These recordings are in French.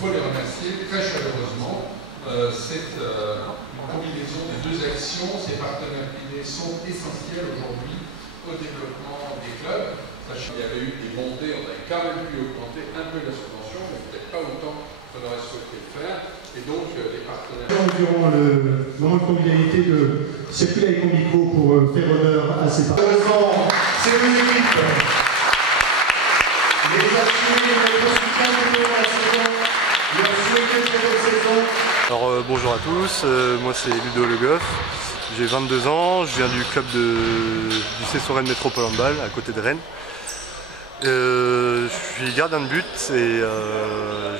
faut les remercier très chaleureusement. C'est une combinaison des deux actions. Ces partenaires privés sont essentiels aujourd'hui au développement des clubs. Sachant qu'il y avait eu des montées, on avait quand même pu augmenter un peu la subvention, mais peut-être pas autant qu'on aurait souhaité le faire. Et donc les partenaires... Durant le moment de convivialité de Circula et Combico pour faire honneur à ces partenaires. Heureusement, ces deux équipes les assurer notre soutien tout au long de la saison, leur souhaiter une très belle saison. Alors bonjour à tous, moi c'est Ludo Le Goff, j'ai 22 ans, je viens du club du C Rennes Métropole Handball à côté de Rennes. Je suis gardien de but et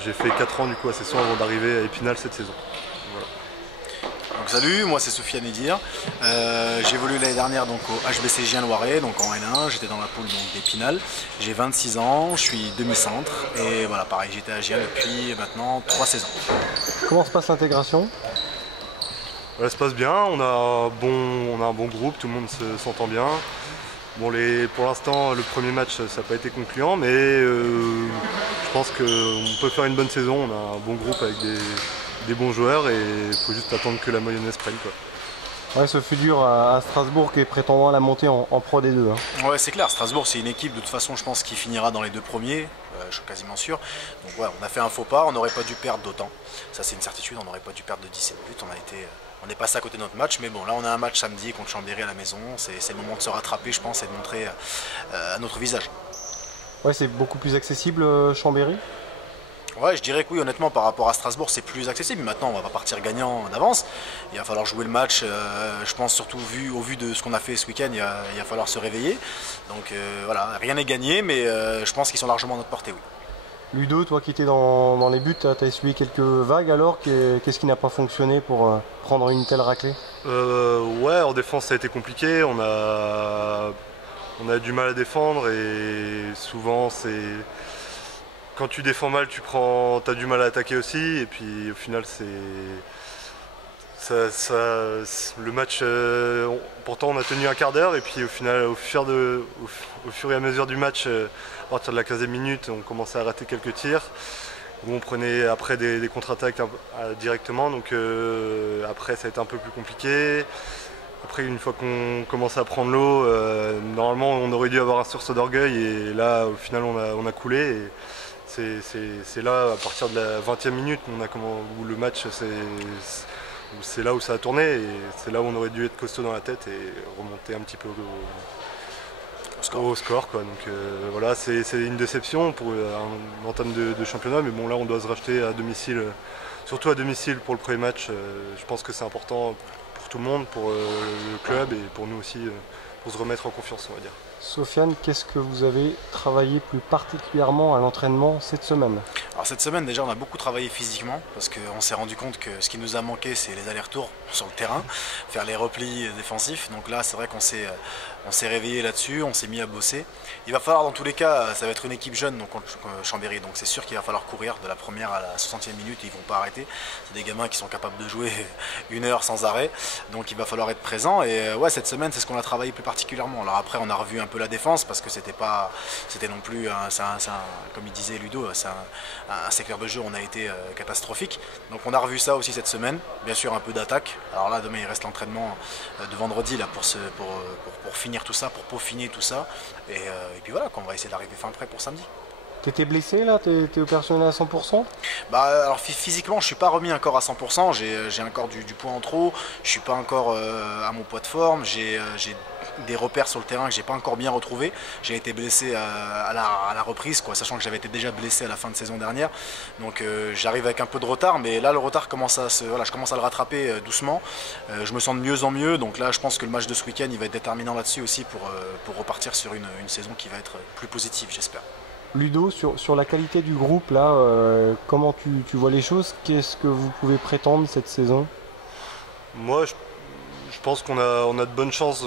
j'ai fait 4 ans du coup à Cesson avant d'arriver à Épinal cette saison. Voilà. Donc, salut, moi c'est Sofiane Edir. J'ai évolué l'année dernière donc, au HBC Gien Loiret, donc en N1, j'étais dans la poule d'Épinal. J'ai 26 ans, je suis demi-centre et voilà, pareil, j'étais à Gien depuis maintenant 3 saisons. Comment se passe l'intégration? Ça se passe bien, on a un bon groupe, tout le monde s'entend bien. Bon, pour l'instant, le premier match, ça n'a pas été concluant, mais je pense qu'on peut faire une bonne saison. On a un bon groupe avec des bons joueurs et il faut juste attendre que la mayonnaise prenne, quoi. Ouais, ce fut dur à Strasbourg qui est prétendant à la montée en Pro D2. Hein. Ouais, c'est clair, Strasbourg c'est une équipe de toute façon je pense qui finira dans les 2 premiers, je suis quasiment sûr. Donc ouais, on a fait un faux pas, on n'aurait pas dû perdre d'autant. Ça c'est une certitude, on n'aurait pas dû perdre de 17 buts, on est passé à côté de notre match, mais bon là on a un match samedi contre Chambéry à la maison, c'est le moment de se rattraper je pense et de montrer à notre visage. Ouais, c'est beaucoup plus accessible Chambéry. Ouais, je dirais que oui, honnêtement, par rapport à Strasbourg, c'est plus accessible. Maintenant, on va pas partir gagnant d'avance. Il va falloir jouer le match, je pense, surtout au vu de ce qu'on a fait ce week-end, il va falloir se réveiller. Donc voilà, rien n'est gagné, mais je pense qu'ils sont largement à notre portée, oui. Ludo, toi qui étais dans les buts, tu as essuyé quelques vagues alors. Qu'est-ce qui n'a pas fonctionné pour prendre une telle raclée? Ouais, en défense, ça a été compliqué. On a du mal à défendre et souvent, quand tu défends mal, tu as du mal à attaquer aussi, et puis au final, le match, pourtant on a tenu un quart d'heure, et puis au final, au fur et à mesure du match, à partir de la 15e minute, on commençait à rater quelques tirs, où on prenait après des contre-attaques directement, donc après ça a été un peu plus compliqué. Après, une fois qu'on commençait à prendre l'eau, normalement on aurait dû avoir un sursaut d'orgueil, et là au final on a coulé. Et c'est là, à partir de la 20e minute, où le match, c'est là où ça a tourné, et c'est là où on aurait dû être costaud dans la tête et remonter un petit peu au score, quoi. Donc voilà, c'est une déception pour un entame de championnat, mais bon, là on doit se racheter à domicile, surtout à domicile pour le premier match. Je pense que c'est important pour tout le monde, pour le club et pour nous aussi, pour se remettre en confiance, on va dire. Sofiane, qu'est-ce que vous avez travaillé plus particulièrement à l'entraînement cette semaine? Alors cette semaine déjà on a beaucoup travaillé physiquement parce qu'on s'est rendu compte que ce qui nous a manqué c'est les allers-retours sur le terrain, faire les replis défensifs. Donc là c'est vrai qu'on s'est réveillé là-dessus, on s'est mis à bosser. Il va falloir dans tous les cas, ça va être une équipe jeune donc contre Chambéry, donc c'est sûr qu'il va falloir courir de la première à la 60e minute, ils ne vont pas arrêter. C'est des gamins qui sont capables de jouer 1 heure sans arrêt, donc il va falloir être présent. Et ouais, cette semaine c'est ce qu'on a travaillé plus particulièrement. Alors après on a revu un peu la défense parce que c'était non plus comme il disait Ludo, c'est un secteur de jeu, on a été catastrophique. Donc on a revu ça aussi cette semaine, bien sûr un peu d'attaque. Alors là demain il reste l'entraînement de vendredi là, pour finir tout ça, pour peaufiner tout ça. Et puis voilà, on va essayer d'arriver fin prêt pour samedi. T'étais blessé là? T'es opérationnel à 100%? Bah alors physiquement je suis pas remis encore à 100%, j'ai encore du poids en trop, je suis pas encore à mon poids de forme, j'ai des repères sur le terrain que j'ai pas encore bien retrouvé. J'ai été blessé à la reprise, quoi, sachant que j'avais été déjà blessé à la fin de saison dernière. Donc j'arrive avec un peu de retard, mais là le retard je commence à le rattraper doucement. Je me sens de mieux en mieux, donc là je pense que le match de ce week-end il va être déterminant là-dessus aussi pour repartir sur une saison qui va être plus positive, j'espère. Ludo, sur la qualité du groupe, là, comment tu vois les choses? Qu'est-ce que vous pouvez prétendre cette saison? Moi, je pense qu'on a de bonnes chances.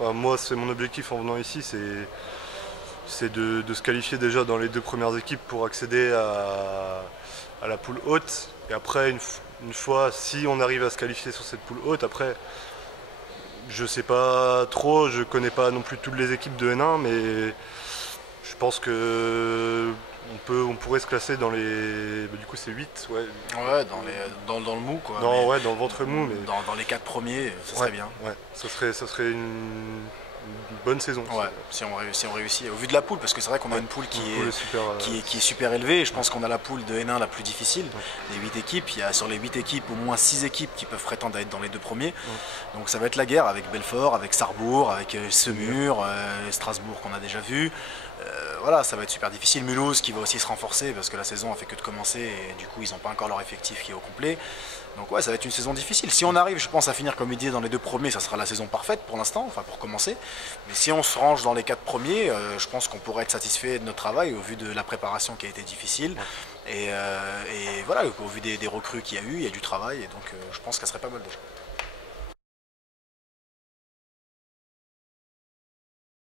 Moi, c'est mon objectif en venant ici, c'est de se qualifier déjà dans les 2 premières équipes pour accéder à la poule haute. Et après, une fois, si on arrive à se qualifier sur cette poule haute, après, je sais pas trop, je connais pas non plus toutes les équipes de N1, mais je pense que on pourrait se classer dans les... du coup c'est 8, ouais. Ouais, dans le mou quoi. Ouais, dans le ventre mou. Mais... Dans les 4 premiers, ça serait bien. Ouais, ça serait une bonne saison. Ouais, si on réussit. Au vu de la poule, parce que c'est vrai qu'on a une poule qui est super élevée. Je pense qu'on a la poule de N1 la plus difficile, les 8 équipes. Il y a sur les 8 équipes au moins 6 équipes qui peuvent prétendre à être dans les 2 premiers. Donc ça va être la guerre avec Belfort, avec Sarrebourg, avec Semur, Strasbourg qu'on a déjà vu. Voilà, ça va être super difficile. Mulhouse qui va aussi se renforcer parce que la saison a fait que de commencer et du coup ils n'ont pas encore leur effectif qui est au complet. Donc ouais, ça va être une saison difficile. Si on arrive, je pense, à finir comme il dit dans les 2 premiers, ça sera la saison parfaite pour l'instant, enfin pour commencer. Mais si on se range dans les 4 premiers, je pense qu'on pourrait être satisfait de notre travail au vu de la préparation qui a été difficile. Et voilà, au vu des recrues qu'il y a eu, il y a du travail et donc je pense qu'elle serait pas mal déjà.